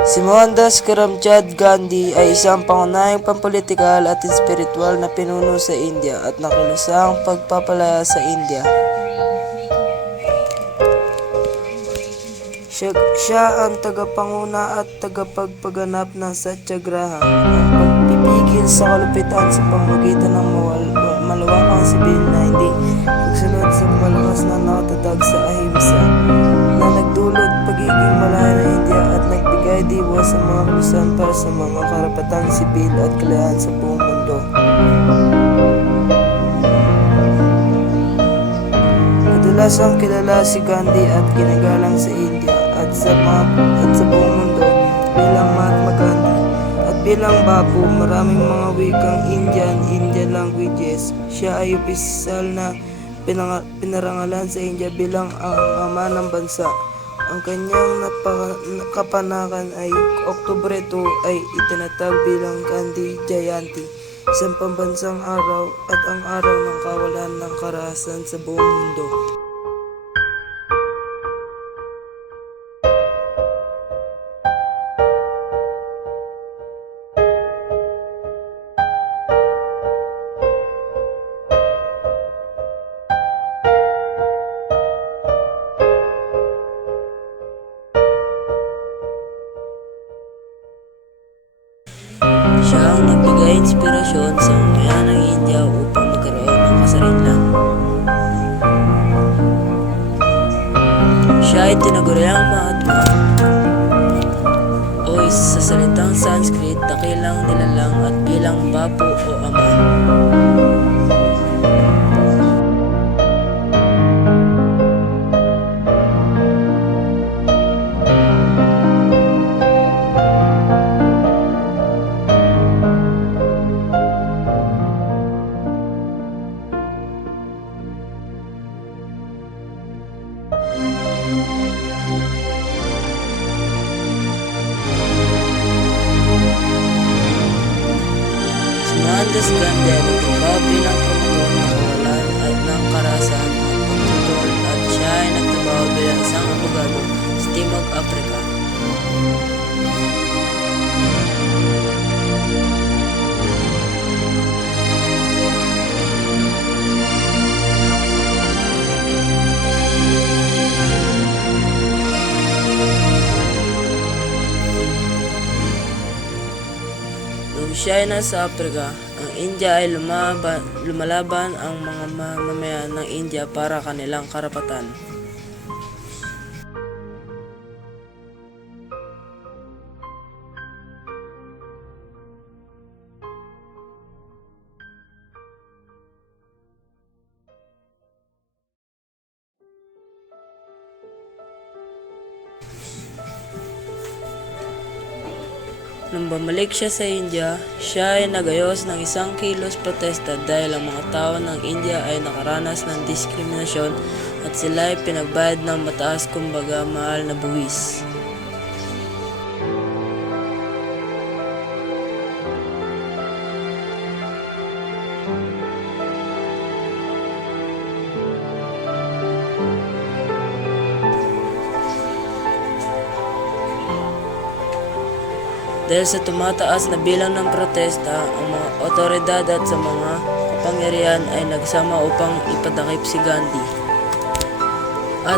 Si Mohandas Karamchand Gandhi ay isang pangunahing pampolitikal at espiritual na pinuno sa India at nakilusang pagpapalaya sa India. Siya, siya ang tagapanguna at tagapagpaganap ng Satyagraha, ang pagpipigil sa kalupitan sa pamamagitan ng mawal, malawakang sibil na hindi pagsunod sa malakas na nakatatag sa ahimsa, na nagdulot pagiging malaya nagbigay diwa sa mga kalusan para sa mga karapatang sibil at kalayaan sa buong mundo. Kadalasang kilala si Gandhi at ginagalang sa India at sa mga at sa buong mundo bilang Mahatma Gandhi. At bilang Bapu, maraming mga wikang Indian, Indian languages. Siya ay opisyal na pinanga, pinarangalan sa India bilang ang ama ng bansa. Ang kanyang kapanakan ay Oktubre 2 ay itinatag bilang Gandhi Jayanti, isang pambansang araw at ang araw ng kawalan ng karahasan sa buong mundo. Siya ang nagbigay inspirasyon sa mamayan ng India upang magkaroon ng kasarinlan. Siya ay tinaguriang Mahatma o sa salitang Sanskrit dakilang nilalang at bilang bapo o ama. Siya ay nasa Africa, ang India ay lumaban, lumalaban ang mga mamamayan ng India para kanilang karapatan. Nung bumalik siya sa India, siya ay nagayos ng isang kilos protesta dahil ang mga tao ng India ay nakaranas ng diskriminasyon at sila ay pinagbayad ng mataas kumbaga mahal na buwis. Dahil sa tumataas na bilang ng protesta, ang mga otoridad at sa mga kapangyarihan ay nagsama upang ipadakip si Gandhi. At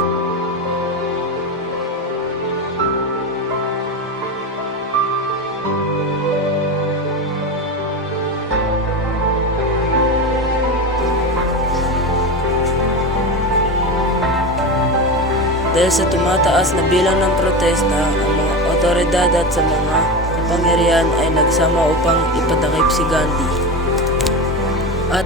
Dahil sa tumataas na bilang ng protesta, ang mga otoridad at sa mga kapangyarihan ay nagsama upang ipadakip si Gandhi. At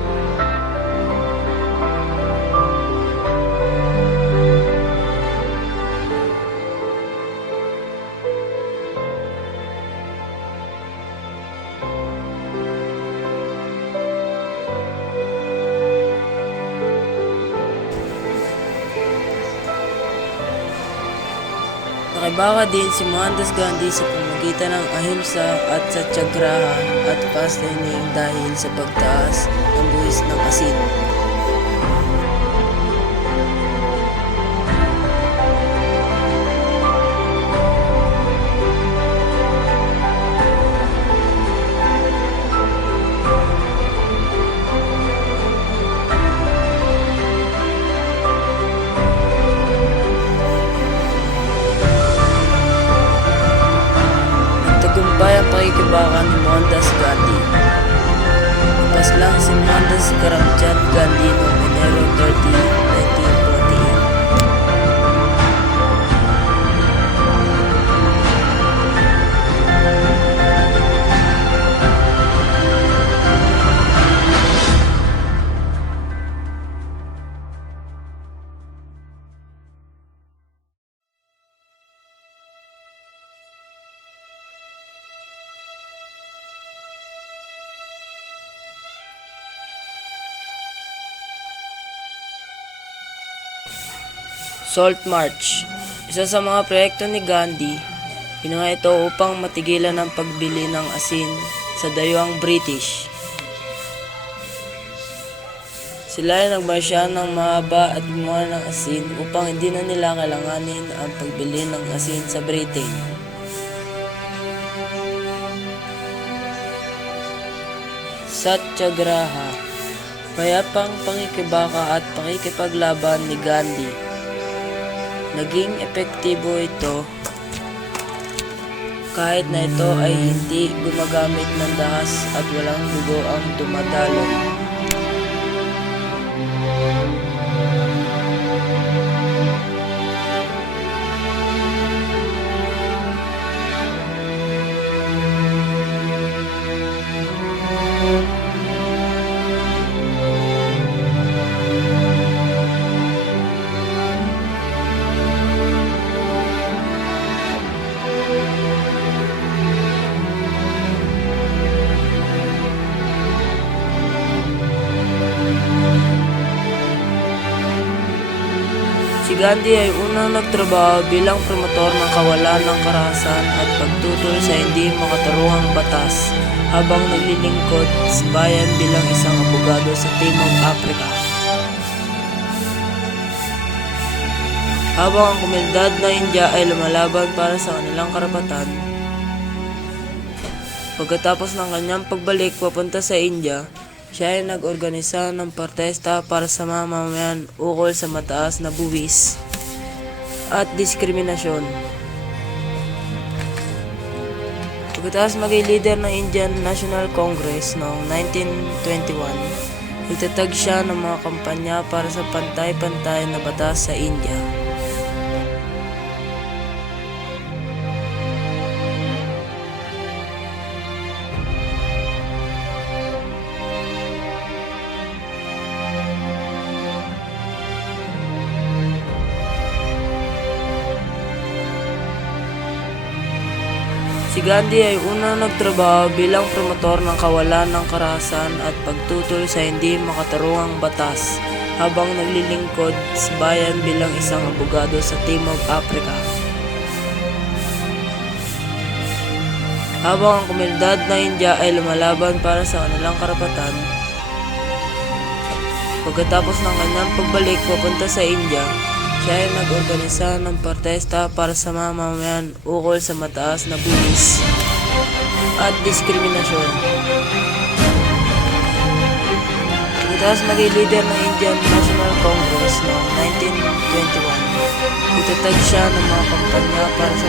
Nakibaka din si Mohandas Gandhi sa pamagitan ng ahimsa at satyagraha at fasting dahil sa pagtaas ng buwis ng asin. Salt March. Isa sa mga proyekto ni Gandhi, ginawa ito upang matigilan ang pagbili ng asin sa dayuhang British. Sila ay nagmarsya ng mahaba at gumawa ng asin upang hindi na nila kailanganin ang pagbili ng asin sa Britain. Satyagraha Mayapang pangikibaka at pakikipaglaban ni Gandhi. Naging epektibo ito kahit na ito ay hindi gumagamit ng dahas at walang dugo ang dumadaloy. Gandhi ay unang nagtrabaho bilang promotor ng kawalan ng karahasan at pagtutol sa hindi makataruhang batas habang naglilingkod sa bayan bilang isang abogado sa Timog Africa. Habang ang komunidad ng India ay lumalaban para sa kanilang karapatan, pagkatapos ng kanyang pagbalik papunta sa India, siya ay nag-organisa ng protesta para sa mga mamamayan ukol sa mataas na buwis at diskriminasyon. Pagkatapos maging leader ng Indian National Congress noong 1921, nagtatag siya ng mga kampanya para sa pantay-pantay na batas sa India. Si Gandhi ay unang nagtrabaho bilang promotor ng kawalan ng karahasan at pagtutol sa hindi makataruhang batas habang naglilingkod sa bayan bilang isang abogado sa Timog Africa. Habang ang komunidad ng India ay lumalaban para sa kanilang karapatan, pagkatapos ng kanyang pagbalik papunta sa India, siya ay nag-organisa ng protesta para sa mga mamamayan ukol sa mataas na buwis at diskriminasyon. Pagkatapos maging leader ng Indian National Congress noong 1921, itatag siya ng mga kampanya para sa